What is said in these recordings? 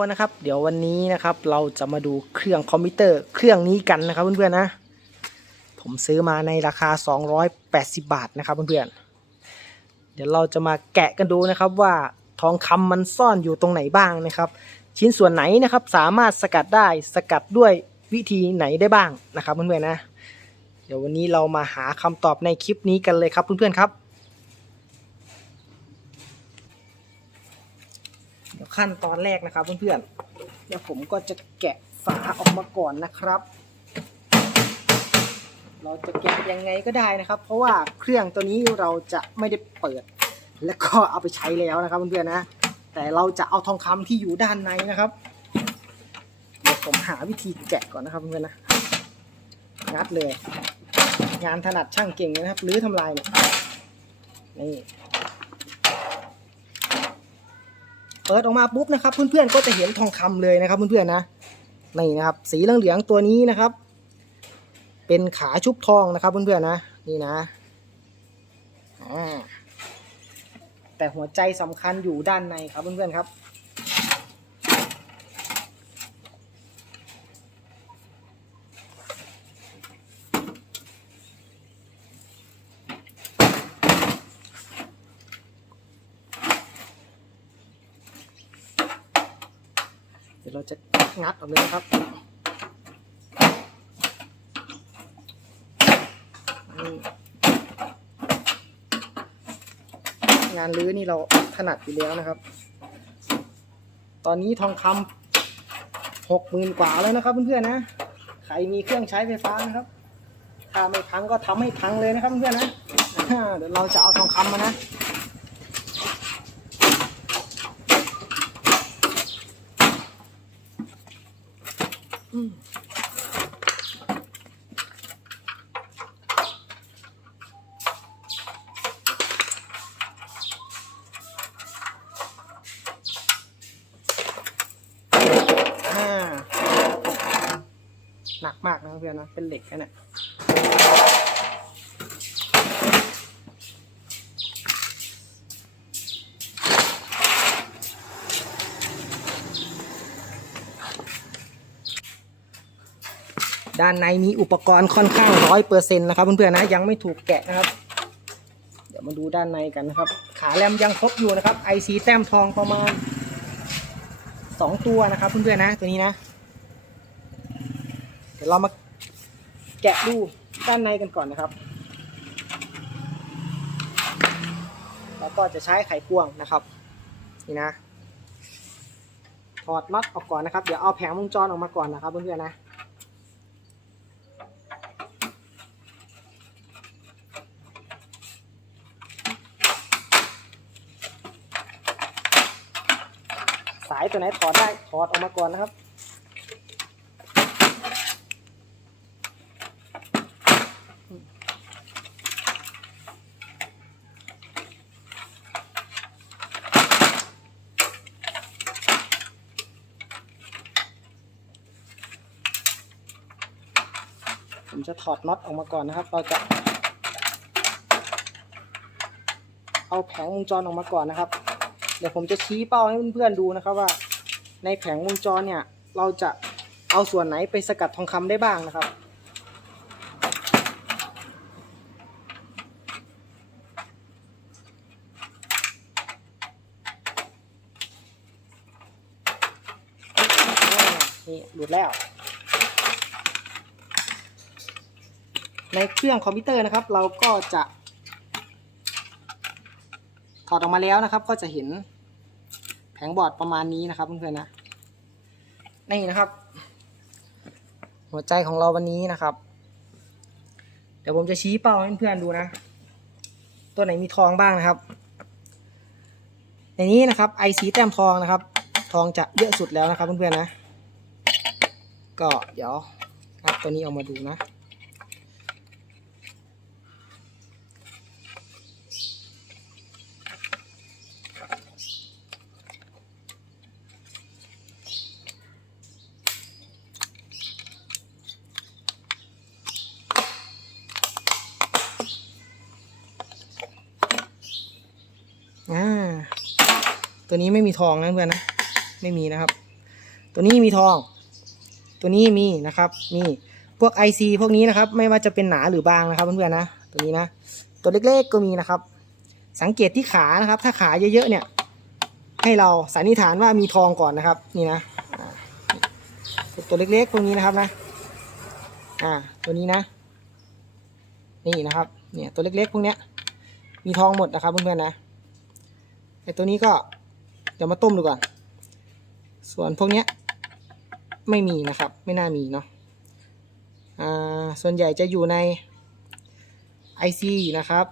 คนนะครับเดี๋ยววันนี้นะครับเราจะมาดูเครื่องคอมพิวเตอร์เครื่องนี้กันนะครับเพื่อนๆนะ ผมซื้อมาในราคา 280 บาทนะครับเพื่อนๆเดี๋ยวเราจะมาแกะกันดูนะครับว่าทองคำมันซ่อนอยู่ตรงไหนบ้างนะครับ ชิ้นส่วนไหนนะครับสามารถสกัดได้สกัดด้วยวิธีไหนได้บ้างนะครับเพื่อนๆนะ เดี๋ยววันนี้เรามาหาคำตอบในคลิปนี้กันเลยครับเพื่อนๆครับ เดี๋ยว ขั้นตอนแรกนะครับเพื่อนๆเดี๋ยวผมก็จะแกะฝาออกมาก่อนนะครับ เราจะแกะยังไงก็ได้นะครับ เพราะว่าเครื่องตัวนี้เราจะไม่ได้เปิด แล้วก็เอาไปใช้แล้วนะครับเพื่อนๆนะ แต่เราจะเอาทองคำที่อยู่ด้านในนะครับเดี๋ยวผมหาวิธีแกะก่อนนะครับเพื่อนๆนะงัดเลย งานถนัดช่างเก่งเลยนะครับหรือทำลายเนี่ยนี่ เปิดออกมาปุ๊บนะครับ เพื่อนๆก็จะเห็นทองคำเลยนะครับ เพื่อนๆนะนี่นะครับ สีเหลืองๆตัวนี้นะครับ เป็นขาชุบทองนะครับ เพื่อนๆนะนี่นะแต่หัวใจสำคัญอยู่ด้านในครับเพื่อนๆครับ เดี๋ยวเราจะ งัดออกเลยนะครับงานรื้อนี่เราถนัดอยู่แล้วนะครับ ตอนนี้ทองคำหกหมื่นกว่าแล้วนะครับเพื่อนๆนะ ใครมีเครื่องใช้ไฟฟ้านะครับ ถ้าไม่พังก็ทำให้พังเลยนะครับเพื่อนๆนะ เดี๋ยวเราจะเอาทองคำมานะ หนักมากนะเพื่อนนะเป็นเหล็กนะเนี่ย ด้านในมีอุปกรณ์ค่อนข้างร้อยเปอร์เซ็นต์นะครับเพื่อนๆนะยังไม่ถูกแกะนะครับ เดี๋ยวมาดูด้านในกันนะครับ ขาแรมยังครบอยู่นะครับ IC แต้มทองประมาณสองตัวนะครับเพื่อนๆนะตัวนี้นะ เดี๋ยวเรามาแกะดูด้านในกันก่อนนะครับ แล้วก็จะใช้ไขควงนะครับ นี่นะ ถอดน็อตออกก่อนนะครับ เดี๋ยวเอาแผงวงจรออกมาก่อนนะครับเพื่อนๆนะ ตัวไหนถอดได้ถอดออกมาก่อนนะครับ ผมจะถอดน็อตออกมาก่อนนะครับ เราจะ เอาแผงวงจรออกมาก่อนนะครับเดี๋ยวผมจะชี้เป้าให้เพื่อนๆดูนะครับว่า ในแผงวงจรเนี่ยเราจะเอาส่วนไหนไปสกัดทองคำได้บ้างนะครับ นี่หลุดแล้ว ในเครื่องคอมพิวเตอร์นะครับ เราก็จะถอดออกมาแล้วนะครับ ก็จะเห็น แผงบอร์ดประมาณนี้นะครับเพื่อนๆนะนี่นะครับ หัวใจของเราวันนี้นะครับ เดี๋ยวผมจะชี้เป้าให้เพื่อนๆดูนะ ตัวไหนมีทองบ้างนะครับ ในนี้นะครับไอสีแต้มทองนะครับ ทองจะเยอะสุดแล้วนะครับเพื่อนๆนะ ก็เดี๋ยวตัวนี้ออกมาดูนะ อ่า ตัวนี้ไม่มีทองนะเพื่อนนะไม่มีนะครับ ตัวนี้มีทอง ตัวนี้มีนะครับมีพวก IC พวกนี้นะครับ ไม่ว่าจะเป็นหนาหรือบางนะครับเพื่อนๆนะตัวนี้นะ ตัวเล็กๆก็มีนะครับ สังเกตที่ขานะครับ ถ้าขาเยอะๆเนี่ย ให้เราสันนิษฐานว่ามีทองก่อนนะครับ นี่นะตัวเล็กๆพวกนี้นะครับนะอ่าตัวนี้นะ นี่นะครับเนี่ยตัวเล็กๆพวกเนี้ยมีทองหมดนะครับเพื่อนๆนะไอตัวนี้ก็ เดี๋ยวมาต้มดูก่อน ส่วนพวกเนี้ยไม่มีนะครับ ไม่น่ามีเนาะอ่าส่วนใหญ่จะอยู่ใน IC นะครับ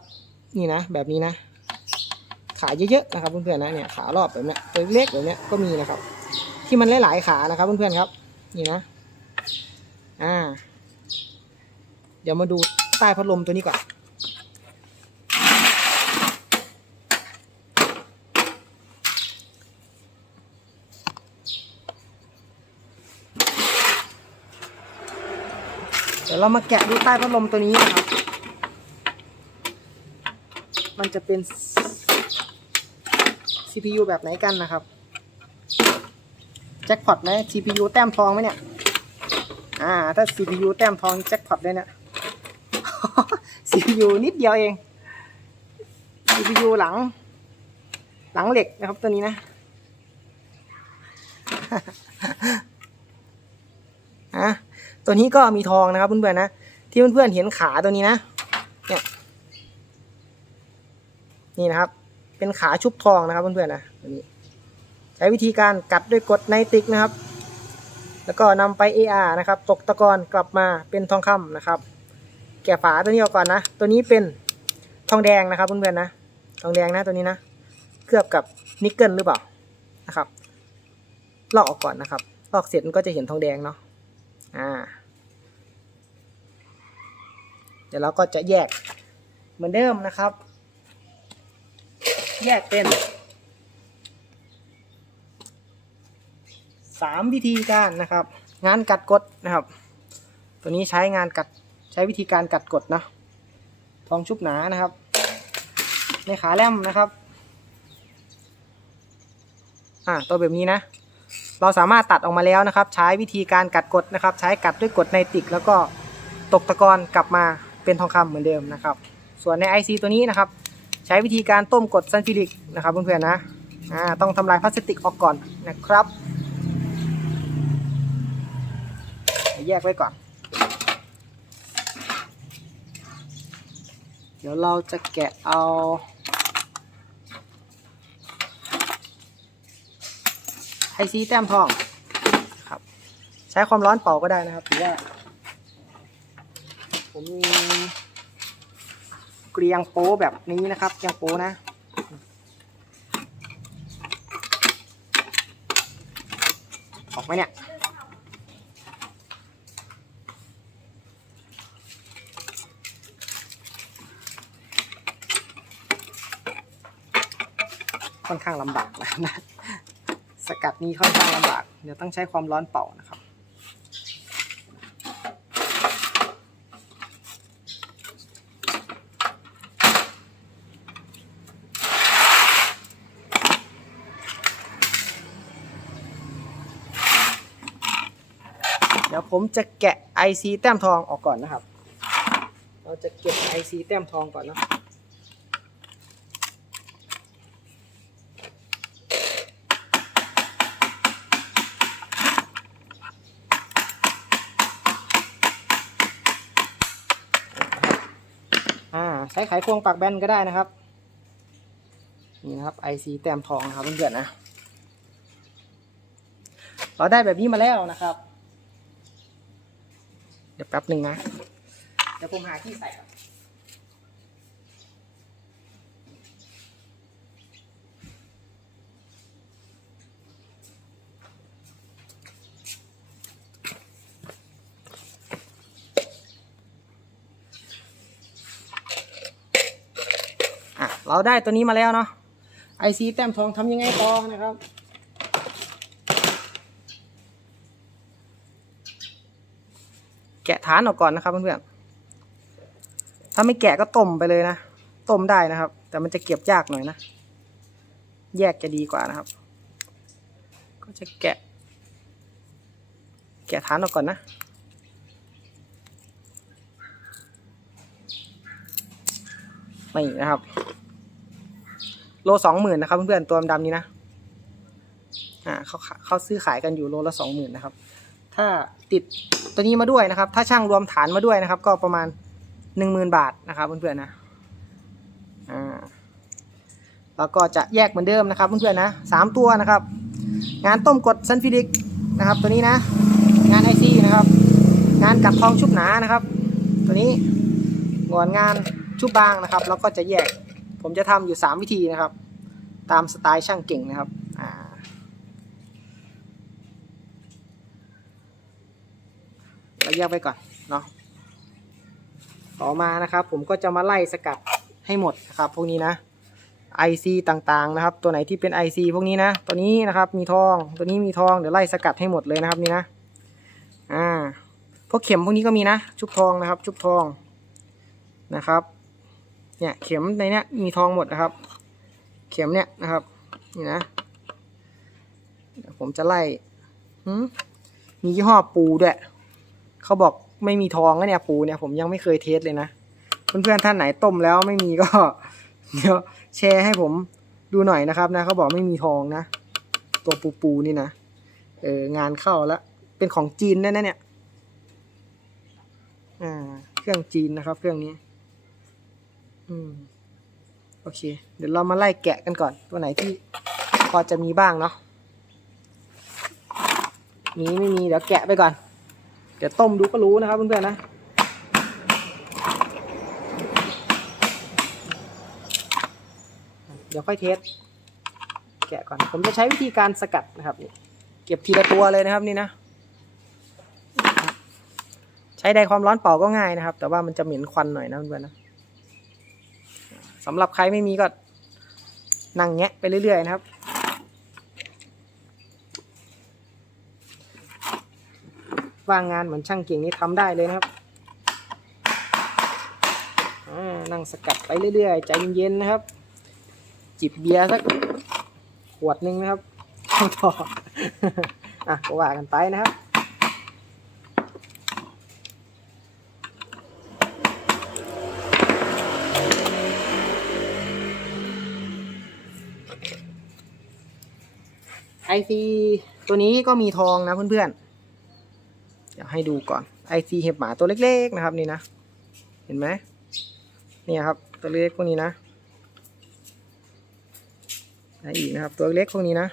นี่นะ แบบนี้นะ ขาเยอะๆนะครับเพื่อนๆนะเนี่ยขารอบแบบเนี้ยตัวเล็กแบบเนี้ยก็มีนะครับ ที่มันหลายๆขานะครับเพื่อนๆครับ นี่นะอ่า เดี๋ยวมาดูใต้พัดลมตัวนี้ก่อน ดี๋ยวเรามาแกะดูใต้พัดลมตัวนี้นะครับ มันจะเป็น CPU แบบไหนกันนะครับ แจ็คพอตไหม CPU แต้มทองไหมเนี่ย อ่า ถ้า CPU แต้มทองแจ็คพอตเลยเนี่ย CPU นิดเดียวเอง CPU หลัง หลังเหล็กนะครับตัวนี้นะ อะ ตัวนี้ก็มีทองนะครับเพื่อนๆนะ ที่เพื่อนๆเห็นขาตัวนี้นะ เนี่ย นี่นะครับ เป็นขาชุบทองนะครับเพื่อนๆนะตัวนี้ ใช้วิธีการกัดด้วยกดไนติกนะครับ แล้วก็นำไป AR นะครับ ตกตะกอนกลับมาเป็นทองคำนะครับ แกะฝาตัวนี้ออกก่อนนะ ตัวนี้เป็นทองแดงนะครับเพื่อนๆนะ ทองแดงนะตัวนี้นะ เคลือบกับนิกเกิลหรือเปล่านะครับ ลอกออกก่อนนะครับ ลอกเสร็จมันก็จะเห็นทองแดงเนาะ อ่าเดี๋ยวเราก็จะแยกเหมือนเดิมนะครับ แยกเป็นสามวิธีการนะครับ งานกัดกดนะครับ ตัวนี้ใช้งานกัดใช้วิธีการกัดกดนะทองชุบหนานะครับ ในขาแลมนะครับ อ่าตัวแบบนี้นะ เราสามารถตัดออกมาแล้วนะครับ ใช้วิธีการกัดกดนะครับ ใช้กัดด้วยกดในติก แล้วก็ตกตะกอนกลับมาเป็นทองคำเหมือนเดิมนะครับ ส่วนใน IC ตัวนี้นะครับ ใช้วิธีการต้มกรดซัลฟิลิกนะครับเพื่อนๆนะต้องทำลายพลาสติกออกก่อนนะครับ แยกไว้ก่อน เดี๋ยวเราจะแกะเอา ไอซีแต้มทองครับ ใช้ความร้อนเป่าก็ได้นะครับถือว่า ผมมีเกลียงโป๊แบบนี้นะครับเกลียงโป๊นะออกไหมเนี่ยค่อนข้างลำบากนะนะ สกัดนี้ค่อนข้างลำบาก เดี๋ยวต้องใช้ความร้อนเป่านะครับ เดี๋ยวผมจะแกะ IC แต้มทองออกก่อนนะครับ เราจะเก็บ IC แต้มทองก่อนนะ ช้ไขควงปากแบนก็ได้นะครับ นี่นะครับ IC แต้มทองนะครับเพื่อนๆนะ เราได้แบบนี้มาแล้วนะครับ เดี๋ยวแป๊บหนึ่งนะ เดี๋ยวผมหาที่ใส่ครับ เราได้ตัวนี้มาแล้วเนาะ IC แต้มทองทำยังไงต่อนะครับแกะฐานออกก่อนนะครับเพื่อนๆ ถ้าไม่แกะก็ต้มไปเลยนะ ต้มได้นะครับ แต่มันจะเก็บยากหน่อยนะ แยกจะดีกว่านะครับ ก็จะแกะ แกะฐานออกก่อนนะ นี่นะครับ โลสองหมื่นนะครับเพื่อนๆตัวดำๆนี้นะอ่าเขาเขาซื้อขายกันอยู่โลละสองหมื่นนะครับ ถ้าติดตัวนี้มาด้วยนะครับ ถ้าช่างรวมฐานมาด้วยนะครับ ก็ประมาณหนึ่งหมื่นบาทนะครับเพื่อนๆนะอ่าแล้วก็จะแยกเหมือนเดิมนะครับเพื่อนๆนะสามตัวนะครับ งานต้มกดซันฟิลิกนะครับตัวนี้นะ งานไอซีนะครับ งานกัดทองชุบหนานะครับ ตัวนี้งอนงานชุบบางนะครับ แล้วก็จะแยก ผมจะทำอยู่สามวิธีนะครับ ตามสไตล์ช่างเก่งนะครับเราแยกไปก่อนเนาะต่อมานะครับ ผมก็จะมาไล่สกัดให้หมดนะครับ พวกนี้นะ IC ต่างๆนะครับ ตัวไหนที่เป็น IC พวกนี้นะ ตัวนี้นะครับมีทอง ตัวนี้มีทอง เดี๋ยวไล่สกัดให้หมดเลยนะครับนี่นะ อ่า พวกเข็มพวกนี้ก็มีนะ ชุบทองนะครับ ชุบทองนะครับ เนี่ยเข็มในเนี้ยมีทองหมดนะครับ เข็มเนี่ยนะครับ นี่นะผมจะไล่หืมมียี่ห้อปูด้วยเขาบอกไม่มีทองนะเนี่ยปูเนี่ยผมยังไม่เคยเทสเลยนะเพื่อนๆท่านไหนต้มแล้วไม่มีก็เดี๋ยวแชร์ให้ผมดูหน่อยนะครับนะเขาบอกไม่มีทองนะ ตัวปูปูนี่นะเอองานเข้าแล้ว เป็นของจีนแน่ๆเนี่ยอ่าเครื่องจีนนะครับ เครื่องนี้ อืม โอเค เดี๋ยวเรามาไล่แกะกันก่อน ตัวไหนที่พอจะมีบ้างเนาะ มีไม่มี เดี๋ยวแกะไปก่อน เดี๋ยวต้มดูก็รู้นะครับเพื่อนๆนะเดี๋ยวค่อยเทสแกะก่อน ผมจะใช้วิธีการสกัดนะครับนี่เก็บทีละตัวเลยนะครับนี่นะ ใช้ไดความร้อนเป่าก็ง่ายนะครับ แต่ว่ามันจะเหม็นควันหน่อยนะเพื่อนๆนะ สำหรับใครไม่มีก็นั่งแงะไปเรื่อยๆนะครับ ว่างงานเหมือนช่างเก่งนี่ทำได้เลยนะครับนั่งสกัดไปเรื่อยๆ ใจเย็นๆนะครับ จิบเบียร์สักขวดหนึ่งนะครับต่ออะก็ว่ากันไปนะครับ ไอซีตัวนี้ก็มีทองนะเพื่อนๆเดี๋ยวให้ดูก่อนไอซีเห็บหมาตัวเล็กๆนะครับนี่นะ เห็นไหมเนี่ยครับตัวเล็กพวกนี้นะนะอีกนะครับตัวเล็กพวกนี้นะ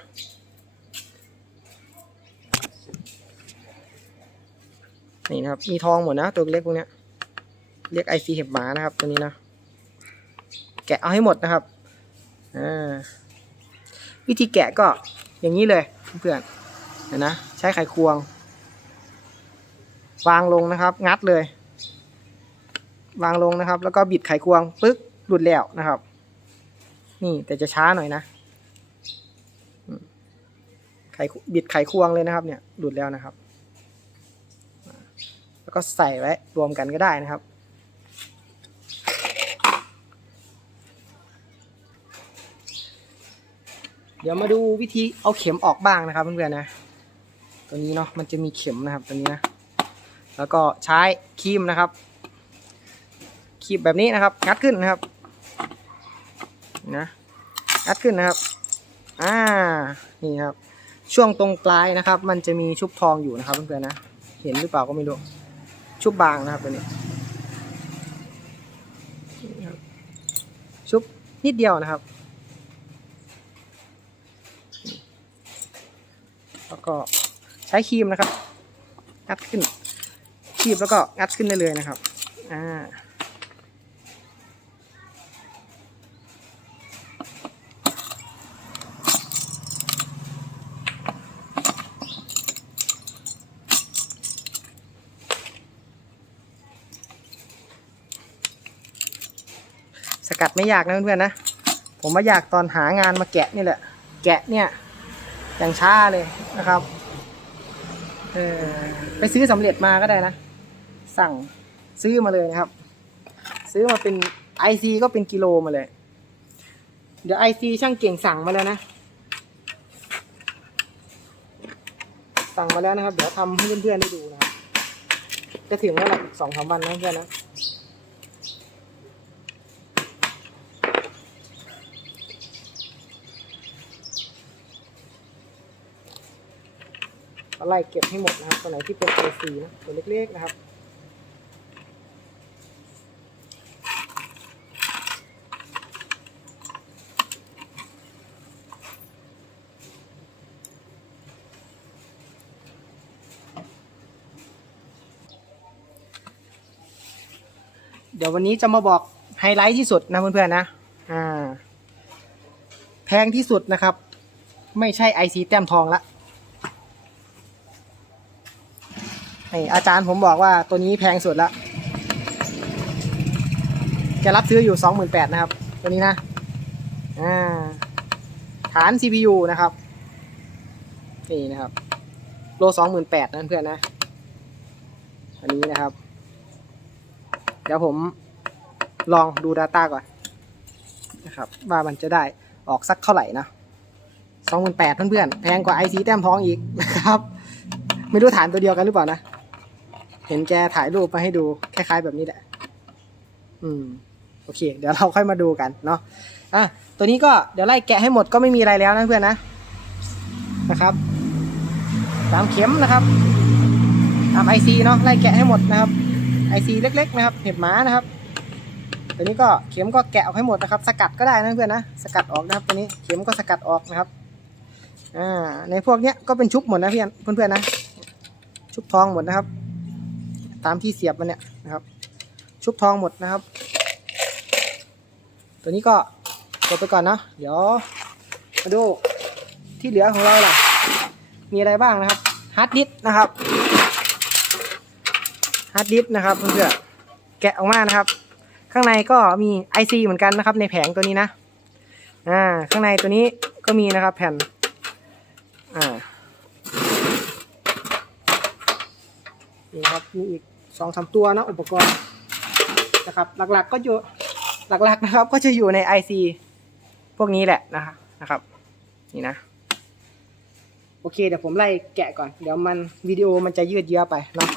นี่นะครับมีทองหมดนะตัวเล็กพวกนี้เรียกไอซีเห็บหมานะครับตัวนี้นะ แกะเอาให้หมดนะครับอ่าวิธีแกะก็ อย่างนี้เลยเพื่อนเห็นนะใช้ไขควง วางลงนะครับ งัดเลย วางลงนะครับ แล้วก็บิดไขควงปึ๊กหลุดแล้วนะครับ นี่แต่จะช้าหน่อยนะไขบิดไขควงเลยนะครับ เนี่ยหลุดแล้วนะครับ แล้วก็ใส่ไว้รวมกันก็ได้นะครับ เดี๋ยวมาดูวิธีเอาเข็มออกบ้างนะครับเพื่อนๆนะ ตัวนี้เนาะมันจะมีเข็มนะครับตัวนี้นะ แล้วก็ใช้ครีมนะครับครีมแบบนี้นะครับ งัดขึ้นนะครับ นะ งัดขึ้นนะครับ อ่า นี่ครับ ช่วงตรงปลายนะครับ มันจะมีชุบทองอยู่นะครับเพื่อนๆนะ เห็นหรือเปล่าก็ไม่รู้ ชุบบางนะครับตัวนี้นี่ครับชุบนิดเดียวนะครับ แล้วก็ใช้ครีมนะครับ งัดขึ้นครีมแล้วก็งัดขึ้นได้เลยนะครับ อ่า สกัดไม่ยากนะเพื่อนๆนะ ผมมาอยากตอนหางานมาแกะนี่แหละ แกะเนี่ย อย่างช้าเลยนะครับเออไปซื้อสำเร็จมาก็ได้นะ สั่งซื้อมาเลยนะครับ ซื้อมาเป็นไอซีก็เป็นกิโลมาเลย เดี๋ยวไอซีช่างเก่งสั่งมาแล้วนะ สั่งมาแล้วนะครับ เดี๋ยวทำให้เพื่อนๆได้ดูนะครับจะถึงแล้วหลักสองสามวันนะเพื่อนนะ ไล่เก็บให้หมดนะครับตัวไหนที่เป็นตัวสีนะตัวเล็กๆนะครับเดี๋ยววันนี้จะมาบอกไฮไลท์ที่สุดนะเพื่อนๆนะอ่าแพงที่สุดนะครับ ไม่ใช่ไอซีแต้มทองละ นี่อาจารย์ผมบอกว่าตัวนี้แพงสุดแล้วแกรับซื้ออยู่สองหมื่นแปดนะครับ ตัวนี้นะอ่าฐาน CPU นะครับ นี่นะครับ โลสองหมื่นแปดนั่นเพื่อนนะอันนี้นะครับ เดี๋ยวผมลองดู Data ก่อนนะครับ ว่ามันจะได้ออกสักเท่าไหร่นะสองหมื่นแปดเพื่อนๆแพงกว่า IC แต้มทองอีกนะครับ ไม่รู้ฐานตัวเดียวกันหรือเปล่านะ เห็นแกถ่ายรูปมาให้ดูคล้ายๆแบบนี้แหละ อืม โอเค เดี๋ยวเราค่อยมาดูกันเนาะ อะ ตัวนี้ก็เดี๋ยวไล่แกะให้หมดก็ไม่มีอะไรแล้วนะเพื่อนนะ นะครับตามเข็มนะครับตามไอซีเนาะไล่แกะให้หมดนะครับไอซีเล็ก ๆ นะครับ เห็บหมานะครับ ตัวนี้ก็เข็มก็แกะออกให้หมดนะครับ สกัดก็ได้นะเพื่อนนะ สกัดออกนะครับ ตัวนี้ เข็มก็สกัดออกนะครับ อ่า ในพวกเนี้ยก็เป็นชุบหมดนะเพื่อนเพื่อนๆนะ ชุบทองหมดนะครับ ตามที่เสียบมันเนี่ยนะครับ ชุบทองหมดนะครับ ตัวนี้ก็กดไปก่อนนะเดี๋ยวมาดูที่เหลือของเราล่ะ มีอะไรบ้างนะครับฮาร์ดดิสก์นะครับฮาร์ดดิสก์นะครับเพื่อนๆแกะออกมานะครับ ข้างในก็มี IC เหมือนกันนะครับ ในแผงตัวนี้นะอ่าข้างในตัวนี้ก็มีนะครับ แผ่นอ่านี่ครับมีอีก สองสามตัวนะอุปกรณ์นะครับ หลักๆก็อยู่หลักๆนะครับ ก็จะอยู่ใน IC พวกนี้แหละนะครับนะครับ นี่นะ โอเคเดี๋ยวผมไล่แกะก่อน เดี๋ยวมันวิดีโอมันจะยืดเยื้อไปเนาะ